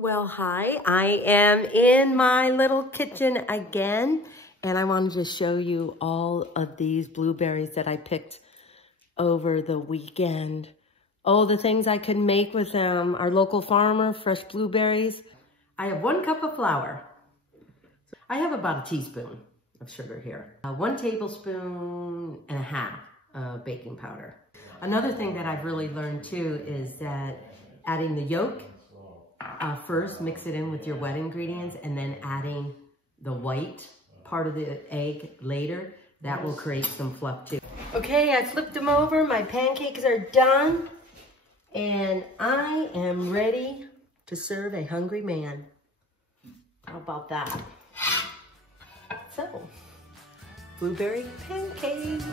Well, hi, I am in my little kitchen again, and I wanted to show you all of these blueberries that I picked over the weekend. Oh, the things I could make with them. Our local farmer, fresh blueberries. I have 1 cup of flour. I have about a teaspoon of sugar here. 1 tablespoon and a half of baking powder. Another thing that I've really learned too is that adding the yolk, first mix it in with your wet ingredients and then adding the white part of the egg later. That will create some fluff too. Okay, I flipped them over. My pancakes are done. And I am ready to serve a hungry man. How about that? So, blueberry pancakes.